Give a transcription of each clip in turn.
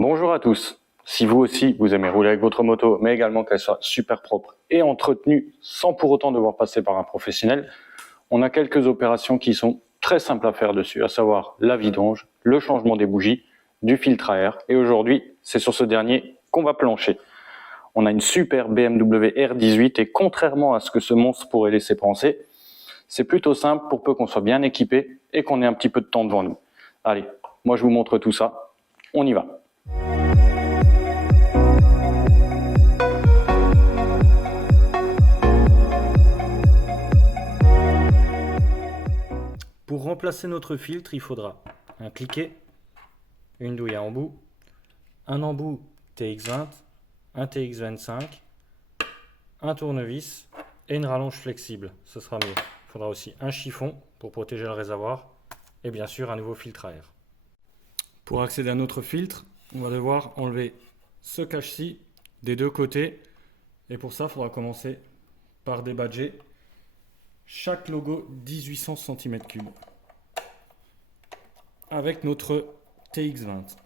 Bonjour à tous. Si vous aussi, vous aimez rouler avec votre moto, mais également qu'elle soit super propre et entretenue sans pour autant devoir passer par un professionnel, on a quelques opérations qui sont très simples à faire dessus, à savoir la vidange, le changement des bougies, du filtre à air. Et aujourd'hui, c'est sur ce dernier qu'on va plancher. On a une super BMW R18 et contrairement à ce que ce monstre pourrait laisser penser, c'est plutôt simple pour peu qu'on soit bien équipé et qu'on ait un petit peu de temps devant nous. Allez, moi je vous montre tout ça. On y va. Pour remplacer notre filtre, il faudra un cliquet, une douille à embout, un embout TX20, un TX25, un tournevis et une rallonge flexible. Ce sera mieux. Il faudra aussi un chiffon pour protéger le réservoir et bien sûr un nouveau filtre à air. Pour accéder à notre filtre, on va devoir enlever ce cache-ci des deux côtés et pour ça, il faudra commencer par débadger chaque logo 1800 cm3 avec notre TX20.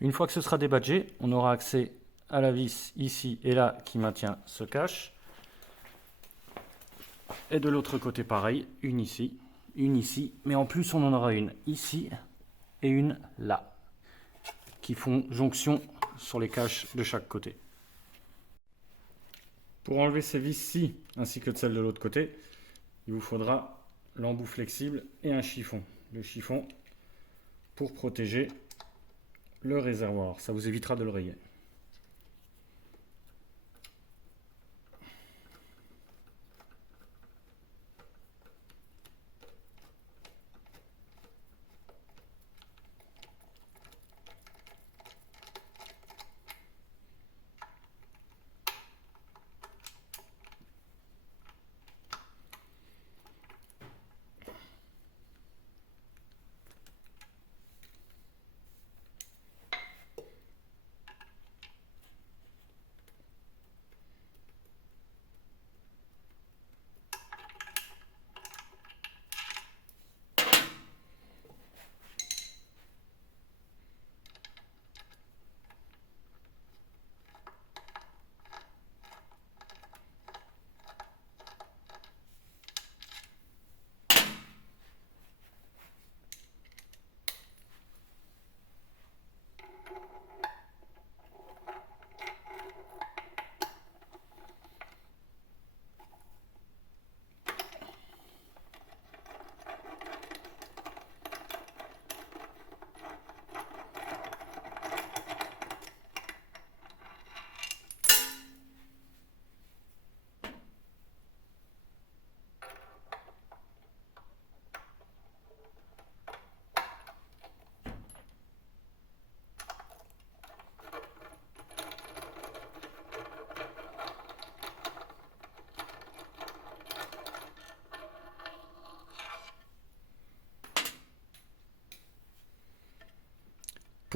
Une fois que ce sera débadgé, on aura accès à la vis ici et là qui maintient ce cache. Et de l'autre côté pareil, une ici, mais en plus on en aura une ici et une là, qui font jonction sur les caches de chaque côté. Pour enlever ces vis-ci, ainsi que celles de l'autre côté, il vous faudra l'embout flexible et un chiffon. Le chiffon pour protéger le réservoir, ça vous évitera de le rayer.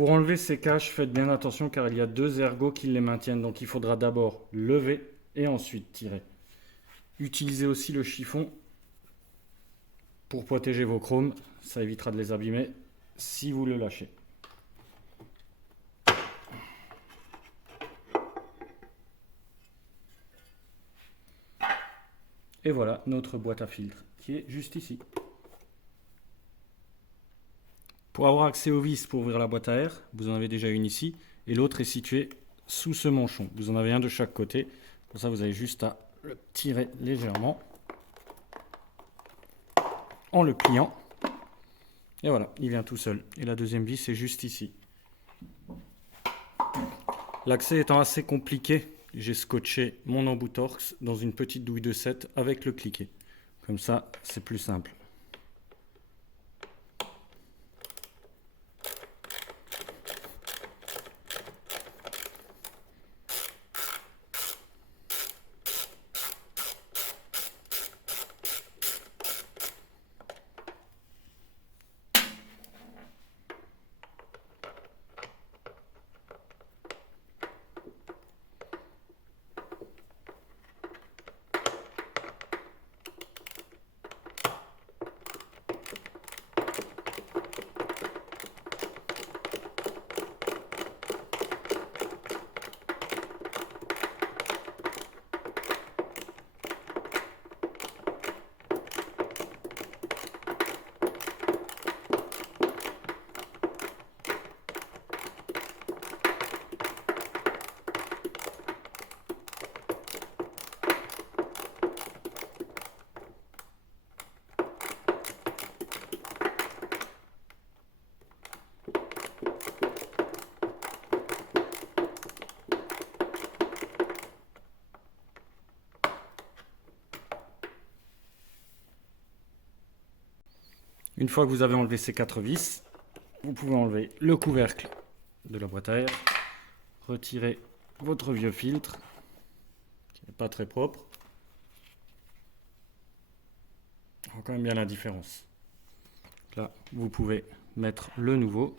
Pour enlever ces caches, faites bien attention car il y a deux ergots qui les maintiennent. Donc il faudra d'abord lever et ensuite tirer. Utilisez aussi le chiffon pour protéger vos chromes. Ça évitera de les abîmer si vous le lâchez. Et voilà notre boîte à filtre qui est juste ici. Pour avoir accès aux vis pour ouvrir la boîte à air, vous en avez déjà une ici et l'autre est située sous ce manchon. Vous en avez un de chaque côté. Pour ça, vous avez juste à le tirer légèrement en le pliant. Et voilà, il vient tout seul. Et la deuxième vis est juste ici. L'accès étant assez compliqué, j'ai scotché mon embout Torx dans une petite douille de 7 avec le cliquet. Comme ça, c'est plus simple. Une fois que vous avez enlevé ces 4 vis, vous pouvez enlever le couvercle de la boîte à air, retirer votre vieux filtre, qui n'est pas très propre. On voit quand même bien la différence. Là, vous pouvez mettre le nouveau.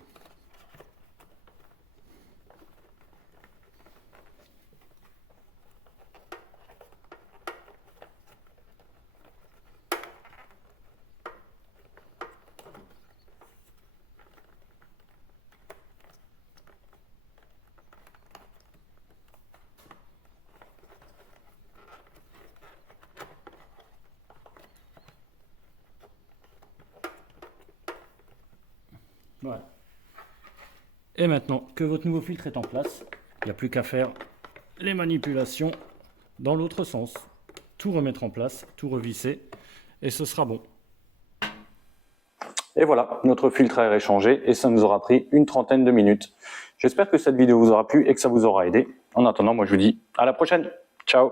Voilà. Et maintenant que votre nouveau filtre est en place, il n'y a plus qu'à faire les manipulations dans l'autre sens. Tout remettre en place, tout revisser, et ce sera bon. Et voilà, notre filtre à air est changé et ça nous aura pris une trentaine de minutes. J'espère que cette vidéo vous aura plu et que ça vous aura aidé. En attendant, moi je vous dis à la prochaine. Ciao!